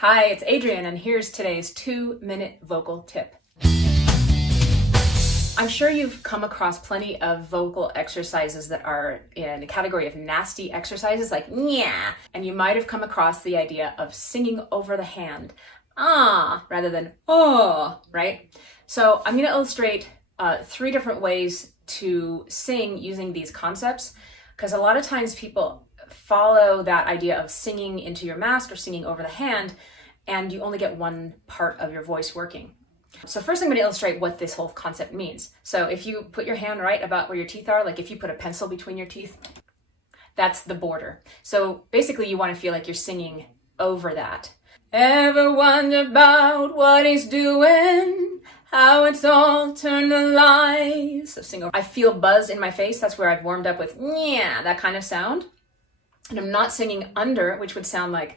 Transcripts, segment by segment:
Hi, it's Adrienne, and here's today's 2-minute vocal tip. I'm sure you've come across plenty of vocal exercises that are in the category of nasty exercises like yeah, and you might have come across the idea of singing over the hand, rather than oh, right? So I'm going to illustrate 3 different ways to sing using these concepts, because a lot of times people follow that idea of singing into your mask or singing over the hand, and you only get one part of your voice working. So first I'm going to illustrate what this whole concept means. So if you put your hand right about where your teeth are, like if you put a pencil between your teeth, that's the border. So basically you want to feel like you're singing over that. Ever wonder about what he's doing? How it's all turned to lies. So sing over. I feel buzz in my face. That's where I've warmed up with yeah, that kind of sound. And I'm not singing under, which would sound like,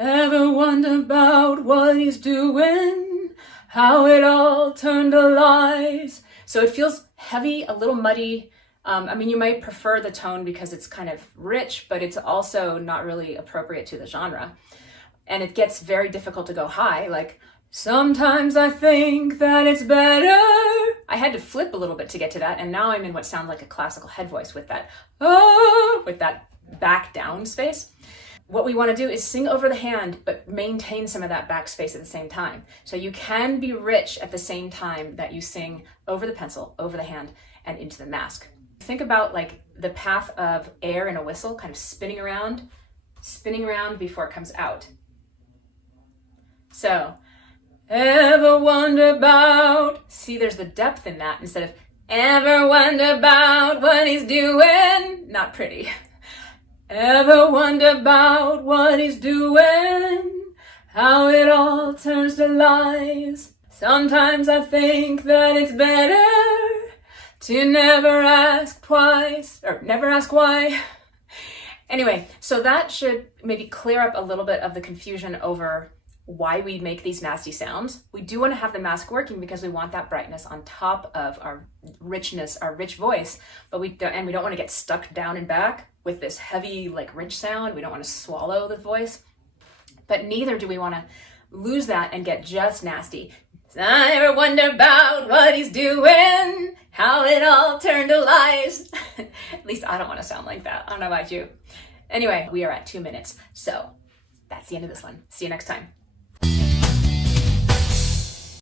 ever wonder about what he's doing, how it all turned to lies. So it feels heavy, a little muddy. You might prefer the tone because it's kind of rich, but it's also not really appropriate to the genre. And it gets very difficult to go high, like, sometimes I think that it's better. I had to flip a little bit to get to that, and now I'm in what sounds like a classical head voice with that, with that back down space. What we want to do is sing over the hand, but maintain some of that back space at the same time. So you can be rich at the same time that you sing over the pencil, over the hand, and into the mask. Think about like the path of air in a whistle, kind of spinning around before it comes out. So, ever wonder about, see there's the depth in that instead of ever wonder about what he's doing, not pretty. Ever wonder about what he's doing, how it all turns to lies. Sometimes I think that it's better to never ask twice, or never ask why. Anyway, so that should maybe clear up a little bit of the confusion over why we make these nasty sounds. We do want to have the mask working because we want that brightness on top of our richness, our rich voice, but we don't want to get stuck down and back with this heavy, like rich sound. We don't want to swallow the voice, but neither do we want to lose that and get just nasty. I ever wonder about what he's doing, how it all turned to lies. At least I don't want to sound like that. I don't know about you. Anyway, we are at 2 minutes. So that's the end of this one. See you next time.